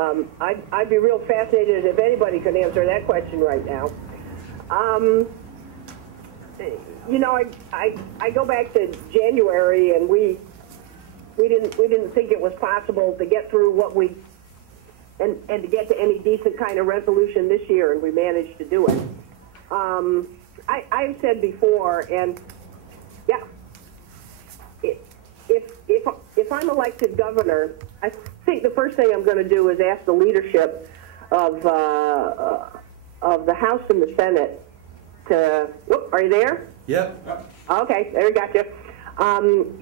I'd be real fascinated if anybody could answer that question right now. You know, I go back to January, and we didn't think it was possible to get through what we and to get to any decent kind of resolution this year, and we managed to do it. I've said before, and yeah, if I'm elected governor, I think the first thing I'm going to do is ask the leadership of the House and the Senate to. Whoop, are you there? Yep. Okay, there we got you.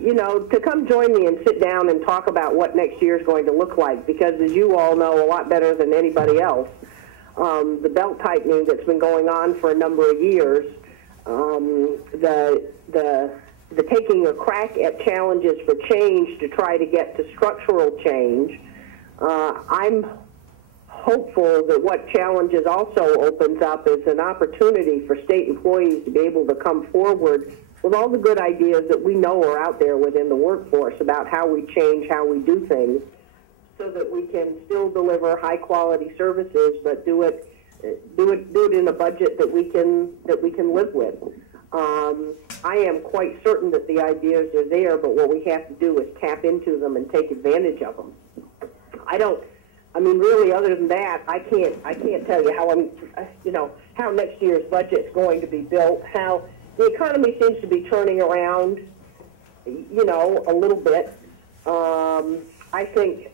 You know, to come join me and sit down and talk about what next year is going to look like, because as you all know a lot better than anybody else, the belt tightening that's been going on for a number of years, the taking a crack at challenges for change to try to get to structural change, I'm hopeful that what challenges also opens up is an opportunity for state employees to be able to come forward with all the good ideas that we know are out there within the workforce about how we change, how we do things, so that we can still deliver high quality services, but do it in a budget that we can live with. I am quite certain that the ideas are there, but what we have to do is tap into them and take advantage of them. I mean, really, other than that, I can't tell you how next year's budget's going to be built, how the economy seems to be turning around, you know, a little bit. I think,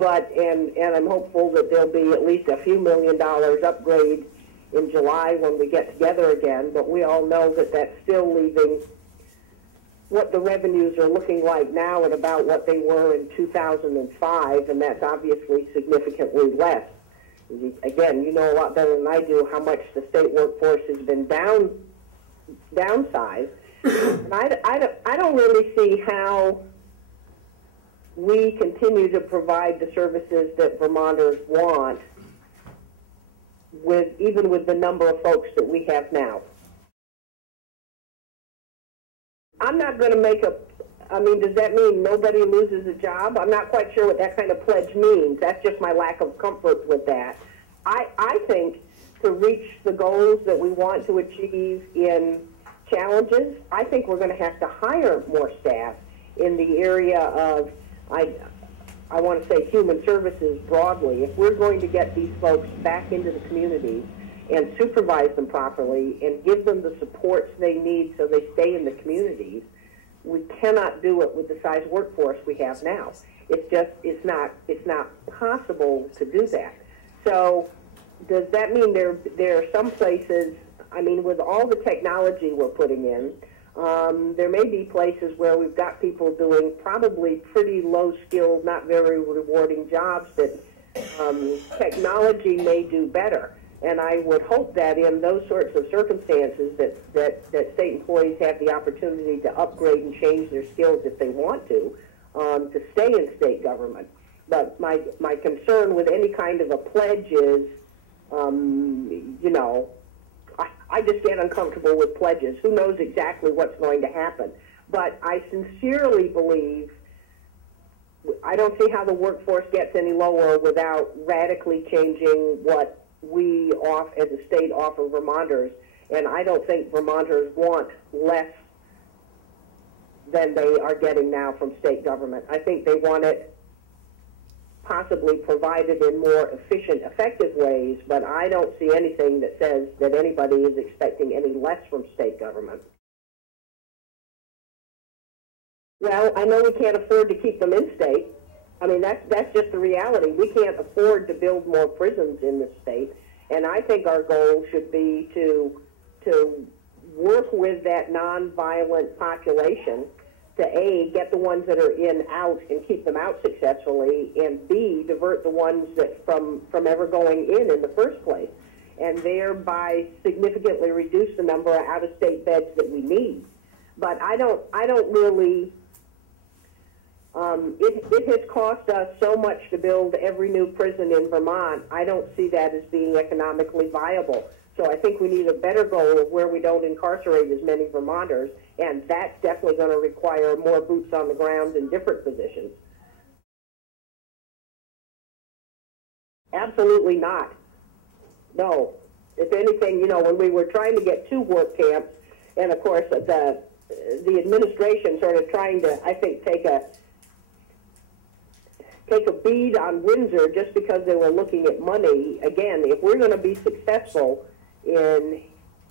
and I'm hopeful that there'll be at least a few $1 million upgrade in July when we get together again, but we all know that that's still leaving what the revenues are looking like now at about what they were in 2005, and that's obviously significantly less. Again, you know a lot better than I do how much the state workforce has been downsized. And I don't really see how we continue to provide the services that Vermonters want even with the number of folks that we have now. I'm not going to make does that mean nobody loses a job? I'm not quite sure what that kind of pledge means. That's just my lack of comfort with that. I think to reach the goals that we want to achieve in challenges, I think we're going to have to hire more staff in the area of, I want to say human services broadly. If we're going to get these folks back into the communities and supervise them properly and give them the supports they need so they stay in the communities, we cannot do it with the size workforce we have now. It's not possible to do that. So does that mean there are some places, I mean, with all the technology we're putting in, there may be places where we've got people doing probably pretty low-skilled, not very rewarding jobs that technology may do better. And I would hope that in those sorts of circumstances that state employees have the opportunity to upgrade and change their skills if they want to stay in state government. But my concern with any kind of a pledge is, you know, I just get uncomfortable with pledges. Who knows exactly what's going to happen? But I sincerely believe, I don't see how the workforce gets any lower without radically changing what we as a state offer Vermonters. And I don't think Vermonters want less than they are getting now from state government. I think they want it possibly provided in more efficient, effective ways, but I don't see anything that says that anybody is expecting any less from state government. Well, I know we can't afford to keep them in state. I mean, that's just the reality. We can't afford to build more prisons in the state, and I think our goal should be to work with that nonviolent population to A, get the ones that are in out and keep them out successfully, and B, divert the ones that from ever going in the first place, and thereby significantly reduce the number of out-of-state beds that we need. But I don't really. It has cost us so much to build every new prison in Vermont. I don't see that as being economically viable. So I think we need a better goal of where we don't incarcerate as many Vermonters, and that's definitely going to require more boots on the ground in different positions. Absolutely not. No. If anything, you know, when we were trying to get 2 work camps, and of course the administration sort of trying to, I think, take a bead on Windsor just because they were looking at money. Again, if we're going to be successful in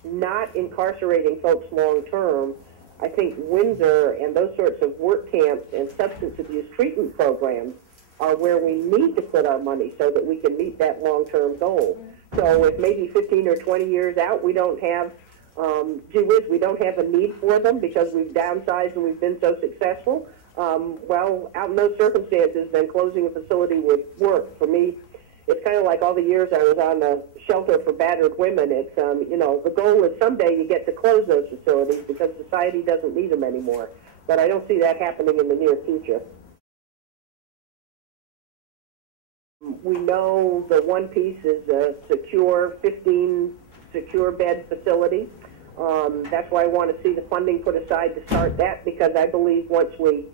not incarcerating folks long term, I think Windsor and those sorts of work camps and substance abuse treatment programs are where we need to put our money so that we can meet that long-term goal. So if maybe 15 or 20 years out we don't have, gee whiz, we don't have a need for them because we've downsized and we've been so successful, well, out in those circumstances, then closing a facility would work. For me, it's kind of like all the years I was on the shelter for battered women. It's, you know, the goal is someday you get to close those facilities because society doesn't need them anymore. But I don't see that happening in the near future. We know the one piece is a secure 15 secure bed facility. That's why I want to see the funding put aside to start that, because I believe once we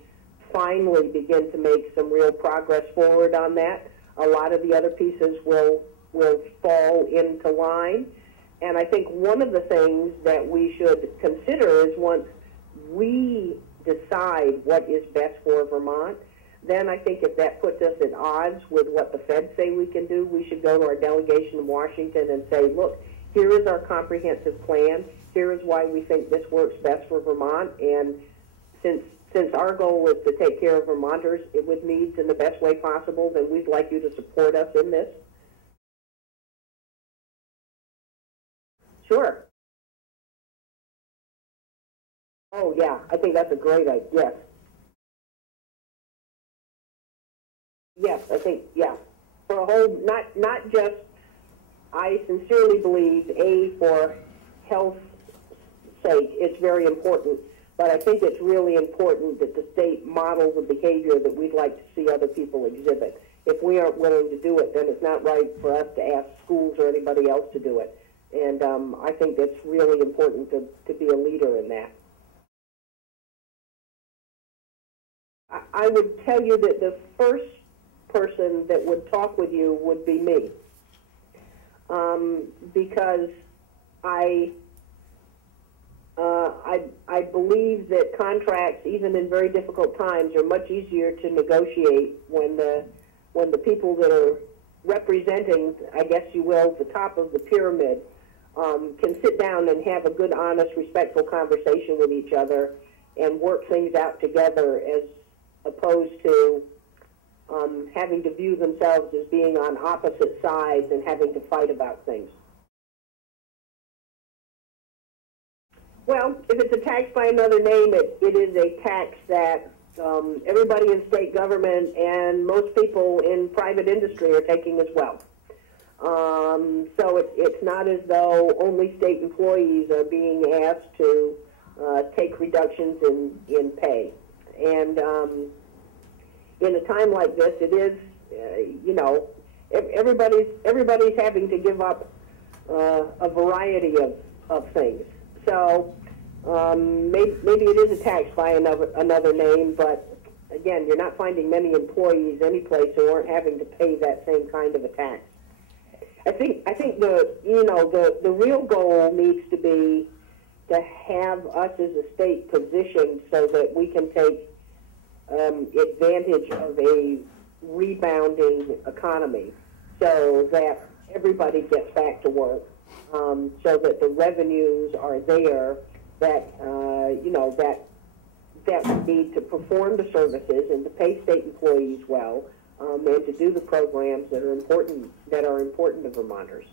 finally begin to make some real progress forward on that, a lot of the other pieces will fall into line. And I think one of the things that we should consider is once we decide what is best for Vermont, then I think if that puts us at odds with what the feds say we can do, we should go to our delegation in Washington and say, look, here is our comprehensive plan. Here is why we think this works best for Vermont. And since our goal is to take care of Vermonters with needs in the best way possible, then we'd like you to support us in this. Sure. Oh, yeah, I think that's a great idea. Yes. Yes, I think, yeah. For a whole, not just, I sincerely believe, for health's sake, it's very important, but I think it's really important that the state models a behavior that we'd like to see other people exhibit. If we aren't willing to do it, then it's not right for us to ask schools or anybody else to do it. And I think that's really important to be a leader in that. I would tell you that the first person that would talk with you would be me, because I believe that contracts, even in very difficult times, are much easier to negotiate when the people that are representing, I guess you will, the top of the pyramid, can sit down and have a good, honest, respectful conversation with each other and work things out together, as opposed to having to view themselves as being on opposite sides and having to fight about things. Well, if it's a tax by another name, it is a tax that everybody in state government and most people in private industry are taking as well. So it's not as though only state employees are being asked to take reductions in pay. And in a time like this, it is, you know, everybody's having to give up a variety of things. So maybe it is a tax by another name, but again, you're not finding many employees any place who aren't having to pay that same kind of a tax. I think the real goal needs to be to have us as a state positioned so that we can take advantage of a rebounding economy, so that everybody gets back to work, so that the revenues are there that that we need to perform the services and to pay state employees well, and to do the programs that are important to Vermonters.